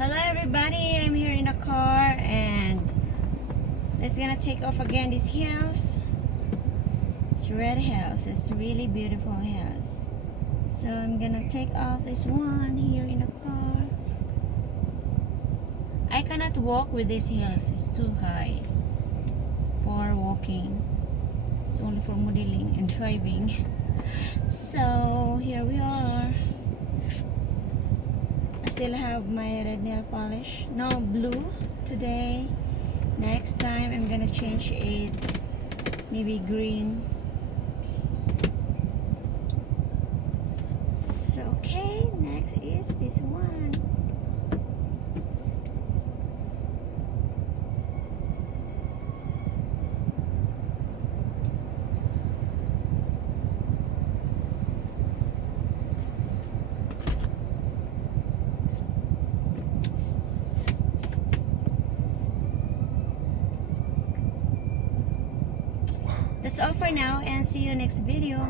Hello everybody, I'm here in the car and let's gonna take off again these hills. It's red hills, it's really beautiful hills. So I'm gonna take off this one here in the car. I cannot walk with these hills, it's too high for walking. It's only for modeling and driving. So here we are. I still have my red nail polish. No, blue today. Next time I'm gonna change it. Maybe green. So okay, next is this one. That's all for now and see you next video.